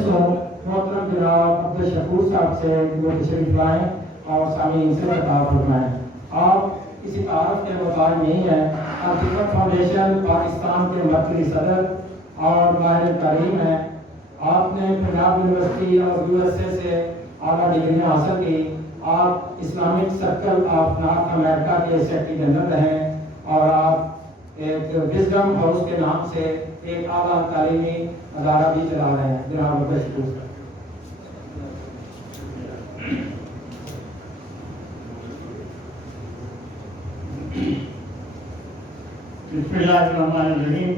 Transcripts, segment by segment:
گزارش ہوں محترم جناب عبدالشکور صاحب سے وہ تشریف لائیں اور سامعین سے خطاب فرمائیں۔ آپ کسی تعارف کے محتاج نہیں ہیں، الخدمت فاؤنڈیشن پاکستان کے مرکزی صدر اور ماہر تعلیم ہیں۔ آپ نے پنجاب یونیورسٹی اور USA سے اعلیٰ ڈگریاں حاصل کی۔ آپ اسلامک سرکل آف نارتھ امریکہ کے سیکرٹری جنرل ہیں اور آپ ایک وزڈم ہاؤس کے نام سے ایک اعلیٰ تعلیمی ادارہ بھی چلا رہے ہیں۔ جناب عبدالشکور صاحب۔ بسم اللہ الرحمن الرحیم۔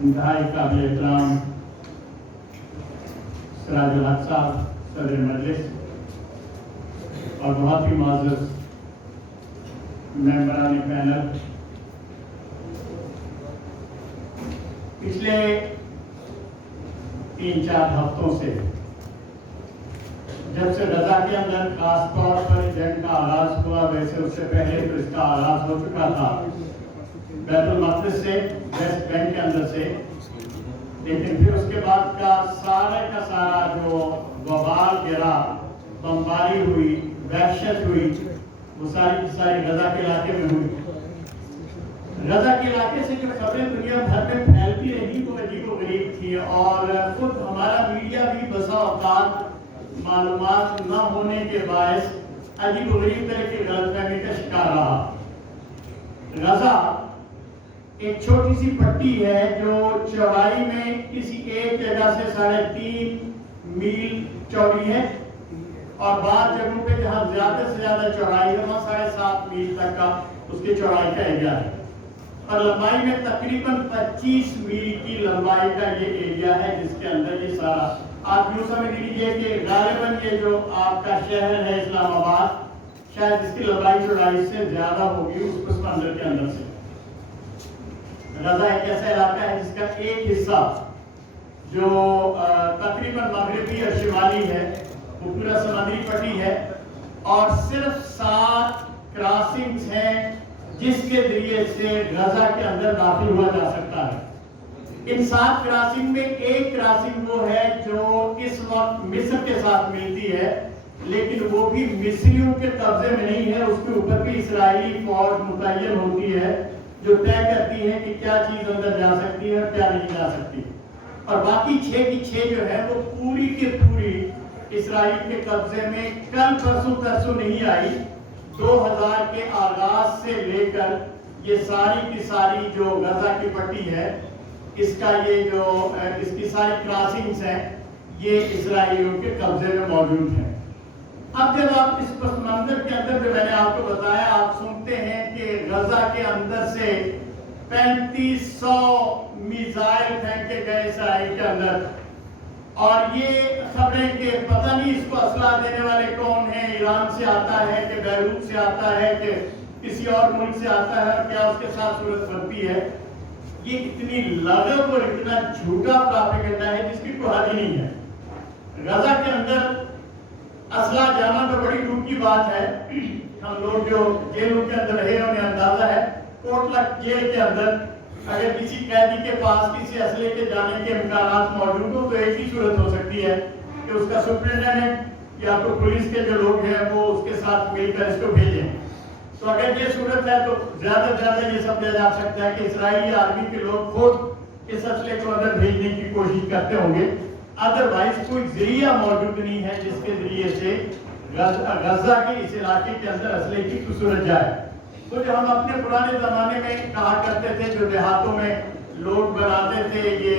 انتہائی قابل احترام سراج الحق صاحب صدر مجلس اور بہت ہی معزز ممبران پینل، پچھلے 3-4 ہفتوں سے جب سے غزہ کے اندر خاص طور پر جنگ کا آغاز ہوا، ویسے اس سے پہلے تو اس کا آغاز ہو چکا تھا بیت المقدس سے، ویسٹ بینک کے اندر سے، لیکن پھر اس کے بعد کا سارا جو وبال گرا، بمباری ہوئی، وحشت ہوئی، وہ ساری کی ساری غزہ کے علاقے میں ہوئی۔ غزہ کے علاقے سے جو خبریں دنیا بھر میں پھیلتی رہی وہ عجیب و غریب تھی، اور خود ہمارا میڈیا بھی بسا اوقات معلومات نہ ہونے کے باعث عجیب و غریب طرح کی غلط فہمی کا شکار رہا۔ غزہ ایک چھوٹی سی پٹی ہے جو چوڑائی میں کسی ایک جگہ سے 3.5 میل چوڑی ہے، اور بعض جگہوں پہ جہاں زیادہ سے زیادہ چوڑائی ہے وہاں 7.5 میل تک کا اس کی چوڑائی کا ایریا ہے، اور لمبائی میں تقریباً 25 میل کی لمبائی کا یہ ایریا ہے جس کے اندر یہ سارا آپ یوں سمجھ لیجیے کہ غالباً یہ جو آپ کا شہر ہے اسلام آباد شاید اس کی لمبائی چوڑائی سے زیادہ ہوگی اس پس منظر کے اندر سے۔ غزہ ایک ایسا علاقہ ہے جس کا ایک حصہ جو تقریباً مغربی اور شمالی ہے وہ پورا سمندری پٹی ہے، اور صرف 7 کراسنگز ہیں جس کے ذریعے سے غزہ کے اندر داخل ہوا جا سکتا ہے۔ ان 7 کراسنگ میں ایک کراسنگ وہ ہے جو اس وقت مصر کے ساتھ ملتی ہے، لیکن وہ بھی مصریوں کے قبضے میں نہیں ہے، اس کے اوپر بھی اسرائیلی فوج متعین ہوتی ہے جو طے کرتی ہے کہ کیا چیز اندر جا سکتی ہے اور کیا نہیں جا سکتی، اور باقی 6 کی 6 جو ہے وہ پوری کی پوری اسرائیل کے قبضے میں کل پرسوں نہیں آئی۔ 2000 کے آغاز سے لے کر یہ ساری کی ساری جو غزہ کی پٹی ہے اس کا یہ جو اس کی ساری کراسنگز ہیں یہ اسرائیلیوں کے قبضے میں موجود ہیں۔ اب جب آپ اس پس منظر کے اندر جو میں نے آپ کو بتایا، آپ سنتے ہیں کہ غزہ کے اندر سے 3500 میزائل پھینکے گئے اسرائیل کے اندر، اور یہ خبریں کہ پتہ نہیں اس کو اسلحہ دینے والے کون ہیں، ایران سے آتا ہے کہ بیروت سے آتا ہے کہ کسی اور ملک سے آتا ہے، اور کیا اس کے ساتھ صورت بنتی ہے، یہ اتنی لغو اور اتنا جھوٹا پراپیگنڈا ہے جس کی کوئی حد ہی نہیں ہے۔ غزہ کے اندر اسلحہ جانا تو بڑی دور کی بات ہے۔ ہم لوگ جو جیلوں کے اندر رہے انہیں اندازہ ہے، کوٹلک جیل کے اندر اگر کسی قیدی کے پاس کسی اسلحے کے جانے کے امکانات موجود ہوں تو ایک ہی صورت ہو سکتی ہے کہ اس کا سپرنٹینڈنٹ یا تو پولیس کے جو لوگ ہیں وہ اس کے ساتھ مل کر اس کو بھیجیں۔ تو اگر یہ صورت ہے تو زیادہ سے زیادہ یہ سمجھا جا سکتا ہے کہ اسرائیلی آرمی کے لوگ خود اس اسلحے کو اندر بھیجنے کی کوشش کرتے ہوں گے، ادروائز کوئی ذریعہ موجود نہیں ہے جس کے ذریعے سے غزہ کے اس علاقے کے اندر اسلحے کی صورت جائے۔ تو جو ہم اپنے پرانے زمانے میں کہا کرتے تھے، جو دیہاتوں میں لوگ بناتے تھے، یہ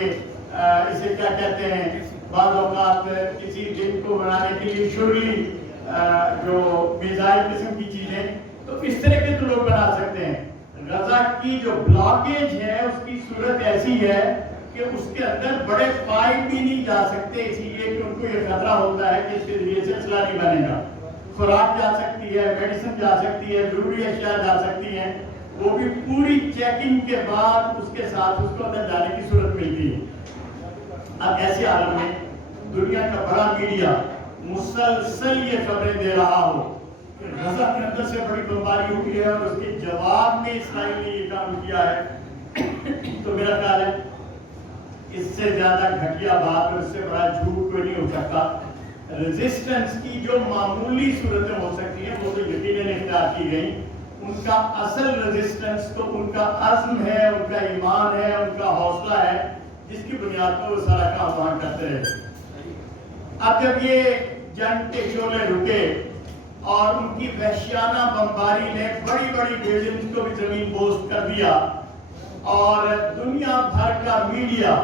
اسے کیا کہتے ہیں، بعض اوقات کسی دن کو بنانے کے لیے شرلی جو میزائل قسم کی چیزیں، تو اس طرح کے تو لوگ بنا سکتے ہیں۔ غزہ کی جو بلاکیج ہے اس کی صورت ایسی ہے کہ اس کے اندر بڑے پائپ بھی نہیں جا سکتے، اسی لیے کہ ان کو یہ خطرہ ہوتا ہے کہ اس کے ذریعے سے اسلحہ نہیں بنے گا۔ خوراک جا سکتی ہے، میڈیسن جا سکتی ہے، ضروری اشیاء جا سکتی ہیں، وہ بھی پوری چیکنگ کے بعد اس کے ساتھ اس کو اندر جانے کی صورت ملتی ہے۔ اب ایسے عالم میں دنیا کا بڑا میڈیا مسلسل یہ خبریں دے رہا ہو کہ غزہ کے اندر سے بڑی بمباری ہوئی ہے اور اس کے جواب میں اسرائیل نے یہ کام کیا ہے، تو میرا خیال ہے اس سے زیادہ گھٹیا بات اور اس سے بڑا جھوٹ کوئی نہیں ہو سکتا. ریزسٹنس کی جو معمولی صورتیں ہو سکتی ہیں وہ تو یقیناً اختیار کی گئی. ان کا اصل ریزسٹنس تو ان کا عزم ہے, ان کا ایمان ہے, ان کا حوصلہ ہے, جس کی بنیاد پر وہ سارا کام وہاں کرتے رہے. اب جب یہ جنگ کے شعلے رکے اور ان کی وحشیانہ بمباری نے بڑی بڑی بلڈنگز کو بھی زمین بوس کر دیا, اور دنیا بھر کا میڈیا,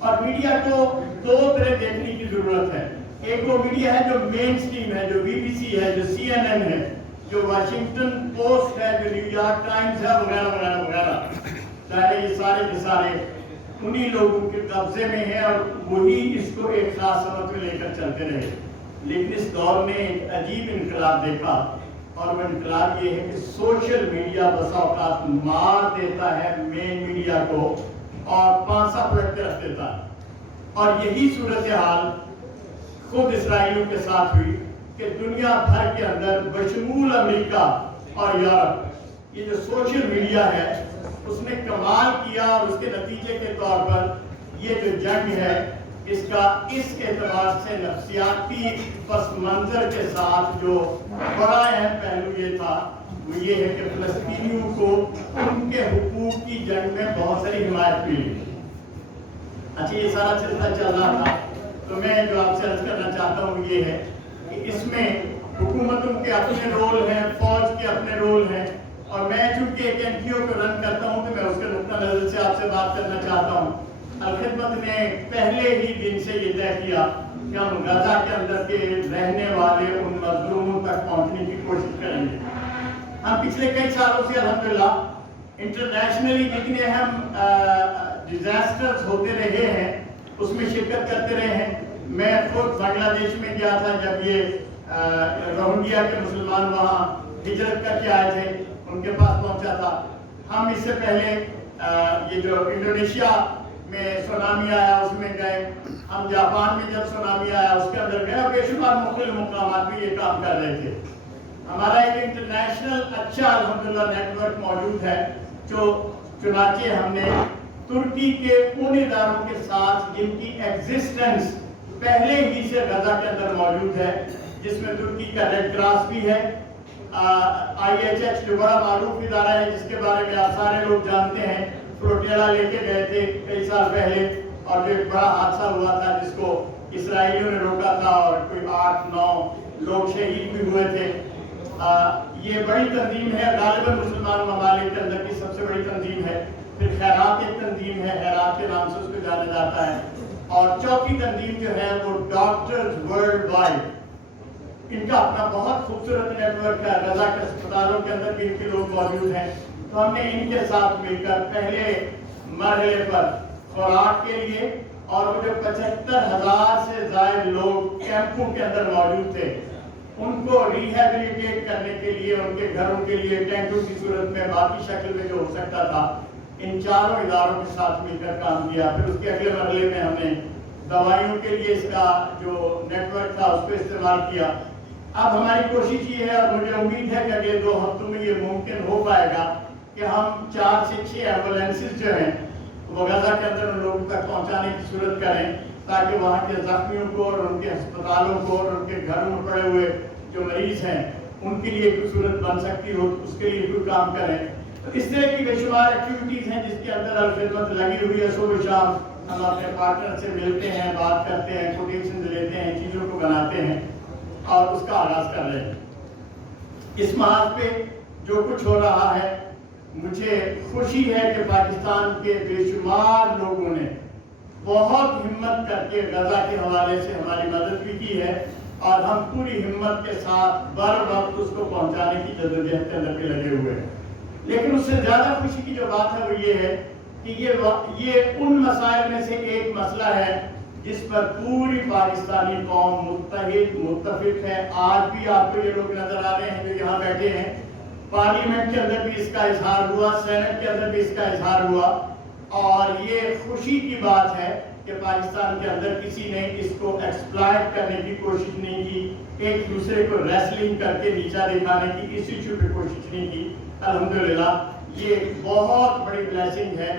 اور میڈیا کو دو طرح دیکھنے کی ضرورت ہے. ایک وہ میڈیا ہے جو مین اسٹریم ہے, جو بی بی سی ہے, جو سی این این ہے, جو واشنگٹن پوسٹ ہے, جو نیو یارک ٹائمز ہے, وغیرہ وغیرہ وغیرہ. چاہے یہ سارے کے سارے انہی لوگوں کے قبضے میں ہیں اور وہی اس کو ایک خاص سمت میں لے کر چلتے رہے. لیکن اس دور میں ایک عجیب انقلاب دیکھا, اور وہ انقلاب یہ ہے کہ سوشل میڈیا بسا اوقات مار دیتا ہے مین میڈیا کو اور پانسا پلٹ کے رکھ دیتا ہے. اور یہی صورتحال خود اسرائیلیوں کے ساتھ ہوئی کہ دنیا بھر کے اندر بشمول امریکہ اور یورپ یہ جو سوشل میڈیا ہے اس نے کمال کیا, اور اس کے نتیجے کے طور پر یہ جو جنگ ہے اس کا اس اعتبار سے نفسیاتی پس منظر کے ساتھ جو بڑا اہم پہلو یہ تھا وہ یہ ہے کہ فلسطینیوں کو ان کے حقوق کی جنگ میں بہت ساری حمایت ملی. اچھا, یہ سارا چلتا چل رہا تھا, تو میں جو آپ سے عرض کرنا چاہتا ہوں یہ ہے کہ اس میں حکومتوں کے اپنے رول ہیں, فوج کے اپنے رول ہیں, اور میں چونکہ ایک این جی او کو رن کرتا ہوں تو میں اس کے نقطہ نظر سے آپ سے بات کرنا چاہتا ہوں. الخدمت نے پہلے ہی دن سے یہ طے کیا کہ ہم غزہ کے اندر کے رہنے والے ان مظلوموں تک پہنچنے کی کوشش کریں گے. ہم پچھلے کئی سالوں سے الحمدللہ انٹرنیشنلی جتنے اہم ڈیزاسٹرز ہوتے رہے ہیں اس میں شرکت کرتے رہے ہیں. میں خود بنگلہ دیش میں گیا تھا جب یہ روہنگیا کے مسلمان وہاں ہجرت کر کے آئے تھے, ان کے پاس پہنچا تھا. ہم اس سے پہلے یہ جو انڈونیشیا میں سونامی آیا اس میں گئے, ہم جاپان میں جب سونامی آیا اس کے اندر گئے, اور بے شمار مختلف مقامات میں یہ کام کر رہے تھے. ہمارا ایک انٹرنیشنل اچھا الحمدللہ نیٹ ورک موجود ہے, جو چنانچہ ہم نے ترکی کے ان اداروں کے ساتھ جن کی ایگزسٹنس پہلے ہی سے غزہ کے اندر موجود ہے, جس میں ترکی کا ریڈ کراس بھی ہے, آئی ایچ ایچ جو بڑا معروف ادارہ ہے جس کے بارے میں آپ سارے لوگ جانتے ہیں, فلوٹیلا لے کے گئے تھے کئی سال پہلے, اور جو ایک بڑا حادثہ ہوا تھا جس کو اسرائیلیوں نے روکا تھا اور کوئی 8-9 لوگ شہید بھی ہوئے تھے. یہ بڑی تنظیم ہے, غالباً مسلمان ممالک کے اندر کی سب سے بڑی تنظیم ہے. پھر خیرات ایک تنظیم ہے, خیرات کے نام سے اس کو جانا جاتا ہے. اور چوتھی تنظیم جو ہے وہ ڈاکٹرز ورلڈ وائڈ, ان کا اپنا بہت خوبصورت نیٹ ورک ہے. غزہ کے اسپتالوں کے اندر بھی ان کے لوگ موجود ہیں. تو ہم نے ان کے ساتھ مل کر پہلے مرحلے پر خوراک کے لیے, اور وہ جو 75,000 سے زائد لوگ کیمپوں کے اندر موجود تھے ان کو ریہیبلیٹیٹ کرنے کے لیے, ان کے گھروں کے لیے ٹینٹوں کی صورت میں باقی شکل میں جو ہو سکتا تھا, ان چاروں اداروں کے ساتھ مل کر کام کیا. پھر اس کے اگلے مرحلے میں ہم نے دوائیوں کے لیے اس کا جو نیٹ ورک تھا اس کو استعمال کیا. اب ہماری کوشش یہ ہے, اور مجھے امید ہے کہ اگلے 2 ہفتوں میں یہ ممکن ہو پائے گا کہ ہم 4 سے 6 ایمبولینسز جو ہیں وہ غزہ کے اندر ان لوگوں تک پہنچانے کی صورت کریں, تاکہ وہاں کے زخمیوں کو اور ان کے ہسپتالوں کو اور ان کے گھروں میں پڑے ہوئے جو مریض ہیں ان کے لیے کوئی صورت بن سکتی ہو, اس کے لیے کوئی کام کریں. تو اس طرح کی بے شمار ایکٹیویٹیز ہیں جس کے اندر الخدمت لگی ہوئی ہے. صبح شام ہم اپنے پارٹنر سے ملتے ہیں, بات کرتے ہیں, کوٹیشن لیتے ہیں, چیزوں کو بناتے ہیں اور اس کا آغاز کر رہے ہیں. اس محاذ پہ جو کچھ ہو رہا ہے, مجھے خوشی ہے کہ پاکستان کے بے شمار لوگوں نے بہت ہمت کر کے غزہ کے حوالے سے ہماری مدد بھی کی ہے, اور ہم پوری ہمت کے ساتھ بر وقت اس کو پہنچانے کی جدوجہد کے اندر بھی لگے ہوئے ہیں. لیکن اس سے زیادہ خوشی کی جو بات ہے وہ یہ ہے کہ یہ ان مسائل میں سے ایک مسئلہ ہے جس پر پوری پاکستانی قوم متحد متفق ہے. آج بھی آپ کو یہ لوگ نظر آ رہے ہیں جو یہاں بیٹھے ہیں, پارلیمنٹ کے اندر بھی اس کا اظہار ہوا, سینٹ کے اندر بھی اس کا اظہار ہوا, اور یہ خوشی کی بات ہے کہ پاکستان کے اندر کسی نے اس کو ایکسپلائٹ کرنے کی کوشش نہیں کی, ایک دوسرے کو ریسلنگ کر کے نیچا دکھانے کی اس ایشو پہ کوشش نہیں کی. الحمدللہ یہ بہت بڑی بلیسنگ ہے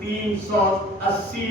380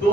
2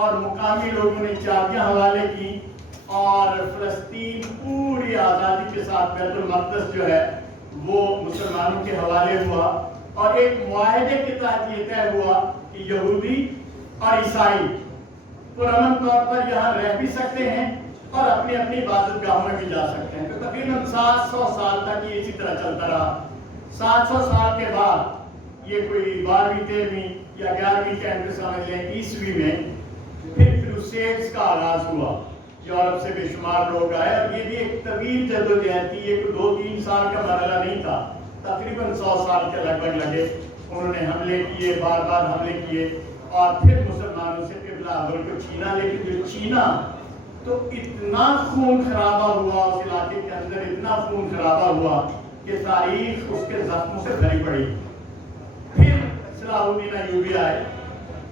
اور مقامی لوگوں نے چابیاں حوالے کی اور فلسطین پوری آزادی کے ساتھ بیت المقدس جو ہے وہ مسلمانوں کے حوالے ہوا، اور ایک معاہدے کے تحت یہ طے ہوا کہ یہودی اور عیسائی پرامن طور پر یہاں رہ بھی سکتے ہیں اور اپنی اپنی عبادت گاہوں میں بھی جا سکتے ہیں۔ تو تقریباً 700 سال تک یہ اسی طرح چلتا رہا۔ 700 سال کے بعد یہ کوئی 12ویں 13ویں یا 11ویں ٹائم پہ سمجھ لیں عیسوی میں پھر کروسیڈز کا آغاز ہوا، یورپ سے بے شمار لوگ آئے، اور یہ بھی ایک طویل جدوجہد تھی، یہ کوئی 2-3 سال کا مرحلہ نہیں تھا، تقریباً 100 سال کے لگ بھگ لگے۔ انہوں نے حملے کیے، بار بار حملے کیے، اور پھر مسلمانوں سے قبلہ اول کو چھینا، لیکن جو چھینا تو اتنا خون خرابہ ہوا اس علاقے کے اندر، اتنا خون خرابہ ہوا کہ تاریخ اس کے زخموں سے بھری پڑی۔ پھر صلاح الدین ایوبی آئے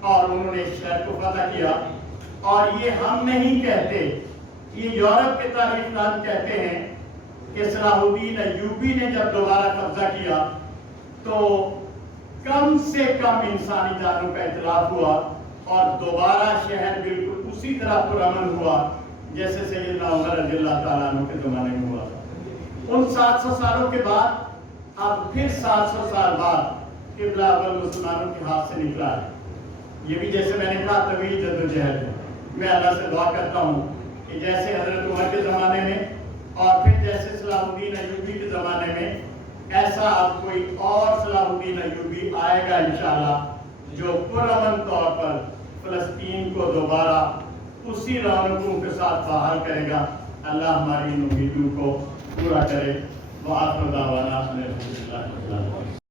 اور انہوں نے اس شہر کو فتح کیا، اور یہ ہم نہیں کہتے، یہ یورپ کے تاریخ دان کہتے ہیں کہ صلاح الدین ایوبی نے جب دوبارہ قبضہ کیا تو کم سے کم انسانی جانوں کا اتلاف ہوا، اور دوبارہ شہر بالکل اسی طرح پرامن ہوا جیسے سیدنا عمر رضی اللہ تعالیٰ عنہ کے زمانے میں ہوا تھا۔ ان 700 سالوں کے بعد اب پھر 700 سال بعد قبلہ اول مسلمانوں کے ہاتھ سے نکلا ہے۔ یہ بھی جیسے میں نے کہا طویل جدوجہد ہے۔ میں اللہ سے دعا کرتا ہوں کہ جیسے حضرت عمر کے زمانے میں اور پھر جیسے صلاح الدین ایوبی کے زمانے میں، ایسا اب کوئی اور صلاح الدین ایوبی آئے گا انشاءاللہ جو پرامن طور پر فلسطین کو دوبارہ اسی رونقوں کے ساتھ بحال کرے گا۔ اللہ ہماری ان امیدوں کو پورا کرے۔ وآخر دعوانا الحمدللہ رب العالمین۔